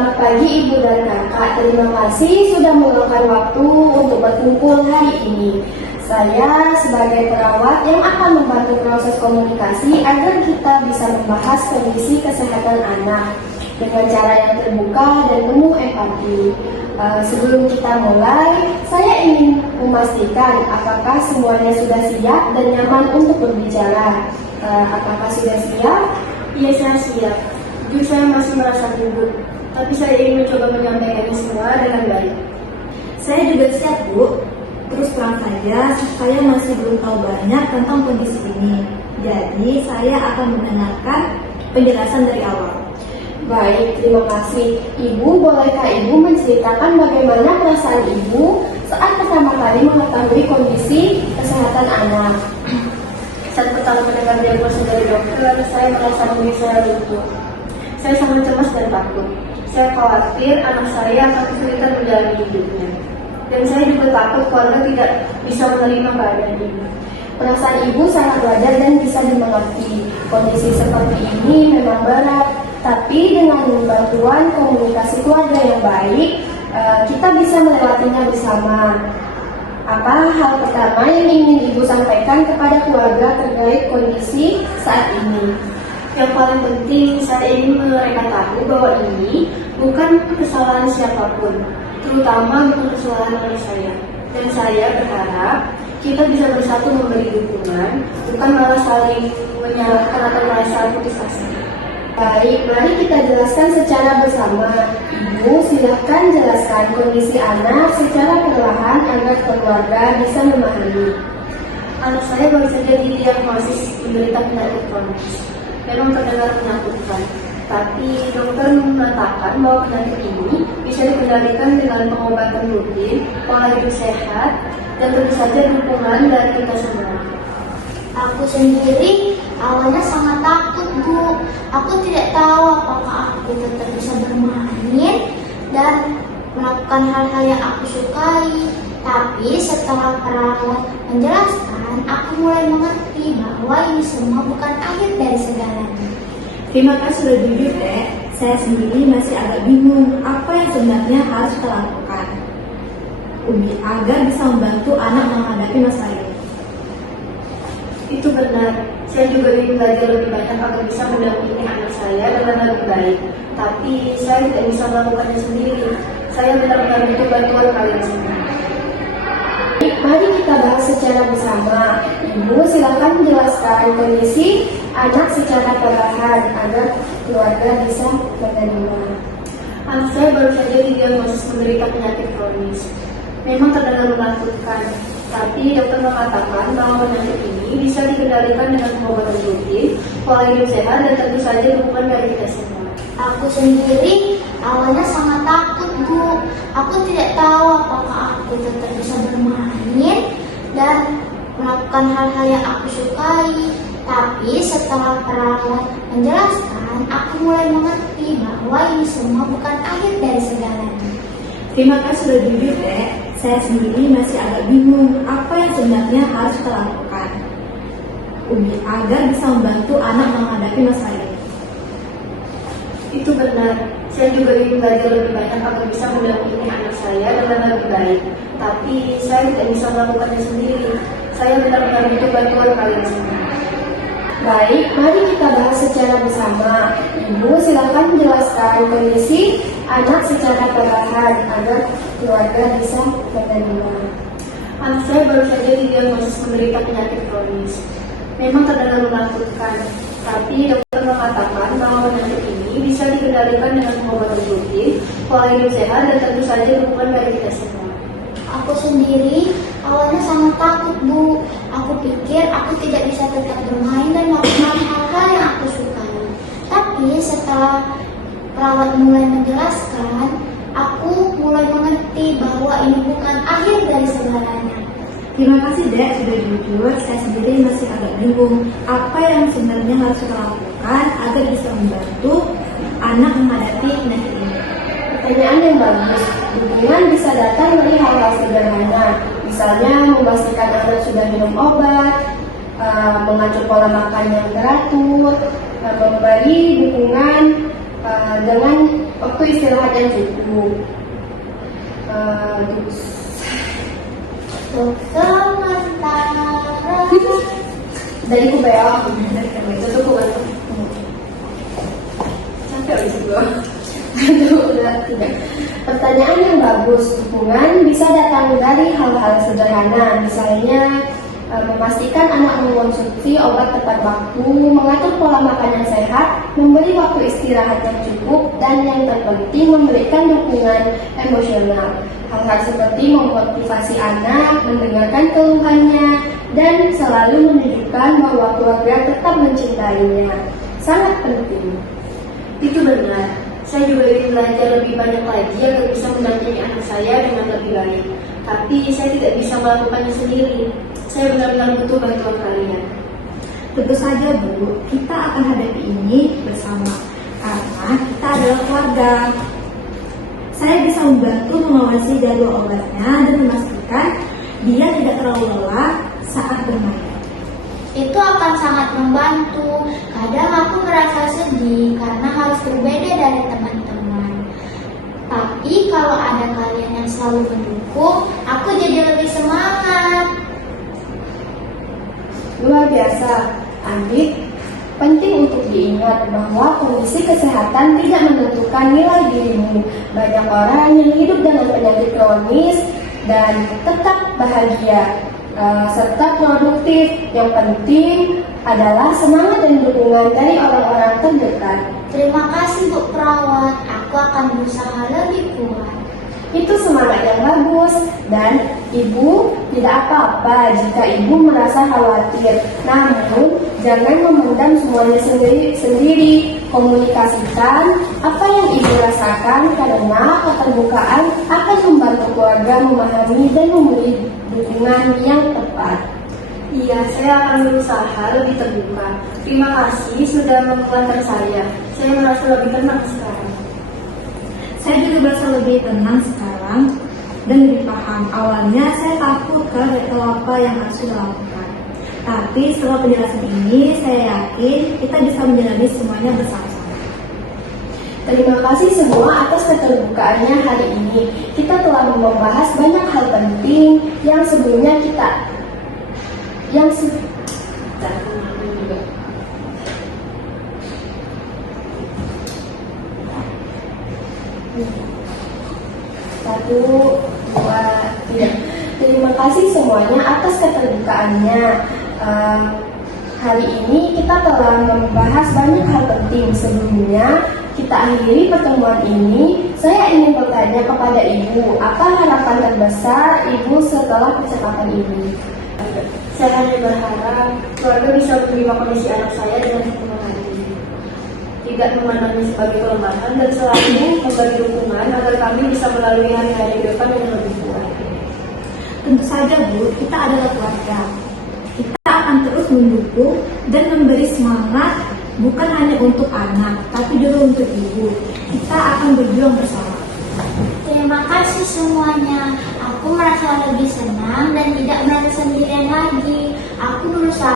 Selamat pagi Ibu dan Kakak. Terima kasih sudah meluangkan waktu untuk berkumpul hari ini. Saya sebagai perawat yang akan membantu proses komunikasi agar kita bisa membahas kondisi kesehatan anak dengan cara yang terbuka dan penuh empati. Sebelum kita mulai, saya ingin memastikan apakah semuanya sudah siap dan nyaman untuk berbicara. Apakah sudah siap? Iya, saya siap. Jujur saya masih merasa gugup, tapi saya ingin mencoba menyampaikannya semua dengan baik. Saya juga siap, Bu. Terus terang saja, saya masih belum tahu banyak tentang kondisi ini. Jadi, saya akan mendengarkan penjelasan dari awal. Baik, terima kasih. Ibu, bolehkah Ibu menceritakan bagaimana perasaan Ibu saat pertama kali mengetahui kondisi kesehatan anak? Saat pertama mendengar diagnosa dari dokter, saya merasa diri saya lumpuh. Saya sangat cemas dan takut. Saya khawatir anak saya akan kesulitan menjalani hidupnya. Dan saya juga takut keluarga tidak bisa menerima keadaan ini. Perasaan Ibu sangat wajar dan bisa dimengerti. Kondisi seperti ini memang berat, tapi dengan bantuan komunikasi keluarga yang baik, kita bisa melewatinya bersama. Apa hal pertama yang ingin Ibu sampaikan kepada keluarga terkait kondisi saat ini? Yang paling penting, saya ingin mereka tahu bahwa ini bukan kesalahan siapapun, terutama bukan kesalahan anak saya. Dan saya berharap kita bisa bersatu memberi dukungan, bukan malah saling menyalahkan atau merasa putus asa. Baik, mari kita jelaskan secara bersama. Ibu, silahkan jelaskan kondisi anak secara perlahan agar keluarga bisa memahami. Anak saya baru saja didiagnosis menderita penyakit kronis. Memang terdengar menakutkan, tapi dokter mengatakan bahwa penyakit ini bisa dikendalikan dengan pengobatan rutin, pola hidup sehat, dan tentu saja dukungan dari kita semua. Aku sendiri awalnya sangat takut, Bu. Aku tidak tahu apakah aku tetap bisa bermain dan melakukan hal-hal yang aku sukai. Tapi setelah perawat menjelaskan, aku mulai mengerti bahwa ini semua bukan akhir dari segalanya. Terima kasih sudah jujur, Dek. Saya sendiri masih agak bingung apa yang sebenarnya harus kita lakukan agar bisa membantu anak menghadapi masalah ini. Itu benar. Saya juga ingin belajar lebih banyak agar bisa mendampingi anak saya dengan lebih baik. Tapi saya tidak bisa melakukannya sendiri. Saya benar-benar butuh bantuan kalian semua. Mari kita bahas secara bersama. Ibu, silakan menjelaskan kondisi anak secara perlahan agar keluarga bisa menerima. Anak saya baru saja didiagnosis menderita penyakit kronis. Memang terdengar menakutkan, tapi dokter mengatakan bahwa penyakit ini bisa dikendalikan dengan pengobatan rutin, pola hidup sehat, dan tentu saja dukungan dari kita semua. Aku sendiri awalnya sangat takut, Bu. Aku tidak tahu apakah aku tetap bisa bermain dan melakukan hal-hal yang aku sukai. Tapi setelah perawat menjelaskan, aku mulai mengerti bahwa ini semua bukan akhir dari segalanya. Terima kasih sudah jujur, Dek. Saya sendiri masih agak bingung apa yang sebenarnya harus kita lakukan agar bisa membantu anak menghadapi masalah ini. Itu benar. Saya juga ingin belajar lebih banyak agar bisa mendampingi anak saya dengan lebih baik. Tapi saya tidak bisa melakukannya sendiri. Saya benar-benar butuh bantuan kalian semua. Baik, mari kita bahas secara bersama. Ibu, silakan menjelaskan kondisi anak secara perlahan agar keluarga bisa menerima. Anak saya baru saja didiagnosis menderita penyakit kronis. Memang terdengar menakutkan, tapi dokter mengatakan bahwa penyakit ini bisa dikendalikan dengan pengobatan rutin, pola hidup sehat, dan tentu saja dukungan dari kita semua. Aku sendiri awalnya sangat takut, Bu. Aku pikir aku tidak bisa tetap bermain dan melakukan hal-hal yang aku sukai. Tapi setelah perawat mulai menjelaskan, aku mulai mengerti bahwa ini bukan akhir dari segalanya. Terima kasih, Dek, sudah jujur. Saya sendiri masih agak bingung apa yang sebenarnya harus kita lakukan agar bisa membantu anak menghadapi penyakit ini. Pertanyaan yang bagus. Dukungan bisa datang dari hal-hal sederhana. Misalnya memastikan anak sudah minum obat, mengatur pola makan yang teratur, memberi dukungan dengan waktu istirahat yang cukup. Untuk sementara. Dari Kubeo. Itu tuh bukan sampai habis itu. Aduh, udah tidak. Pertanyaan yang bagus. Dukungan bisa datang dari hal-hal sederhana, misalnya memastikan anak mengonsumsi obat tepat waktu, mengatur pola makan yang sehat, memberi waktu istirahat yang cukup, dan yang terpenting memberikan dukungan emosional. Hal-hal seperti memotivasi anak, mendengarkan keluhannya, dan selalu menunjukkan bahwa keluarga tetap mencintainya. Sangat penting. Itu benar. Saya juga ingin belajar lebih banyak lagi agar bisa mendampingi anak saya dengan lebih baik. Tapi saya tidak bisa melakukannya sendiri. Saya benar-benar butuh bantuan kalian. Tentu saja Bu, kita akan hadapi ini bersama karena kita adalah keluarga. Saya bisa membantu mengawasi jadwal obatnya dan memastikan dia tidak terlalu lelah saat bermain. Itu akan sangat membantu. Kadang aku merasa sedih karena harus berbeda dari teman-teman. Tapi kalau ada kalian yang selalu mendukung, aku jadi lebih semangat. Luar biasa, Adit. Penting untuk diingat bahwa kondisi kesehatan tidak menentukan nilai dirimu. Banyak orang yang hidup dengan penyakit kronis dan tetap bahagia serta produktif. Yang penting adalah semangat dan dukungan dari orang-orang terdekat. Terima kasih Bu Perawat, aku akan berusaha lebih kuat. Itu semangat yang bagus, dan Ibu tidak apa-apa jika Ibu merasa khawatir. Namun, jangan memendam semuanya sendiri. Komunikasikan apa yang Ibu rasakan karena keterbukaan akan membantu keluarga memahami dan memberi dukungan yang tepat. Iya, saya akan berusaha lebih terbuka. Terima kasih sudah menguatkan saya. Saya merasa lebih tenang sekarang. Saya juga merasa lebih tenang sekarang dan lebih paham. Awalnya saya takut karena tidak tahu apa yang harus kita lakukan. Tapi setelah penjelasan ini, saya yakin kita bisa menjalani semuanya bersama-sama. Terima kasih semua atas keterbukaannya hari ini. Kita telah membahas banyak hal penting yang sebelumnya Satu, dua, tiga. Terima kasih semuanya atas keterbukaannya. Hari ini kita telah membahas banyak hal penting. Sebelumnya kita akhiri pertemuan ini. Saya ingin bertanya kepada Ibu, apa harapan terbesar Ibu setelah percakapan ini? Saya hanya berharap keluarga bisa menerima kondisi anak saya dengan sepenuh hati, tidak memandangnya sebagai kelemahan dan selalu memberi dukungan agar kami bisa melalui hari-hari ke depan yang lebih kuat. Tentu saja Bu, kita adalah keluarga. Kita akan terus mendukung dan memberi semangat bukan hanya untuk anak, tapi juga untuk Ibu. Kita akan berjuang bersama. Terima kasih semuanya. Aku merasa lebih senang dan tidak merasa sendirian lagi. Aku berusaha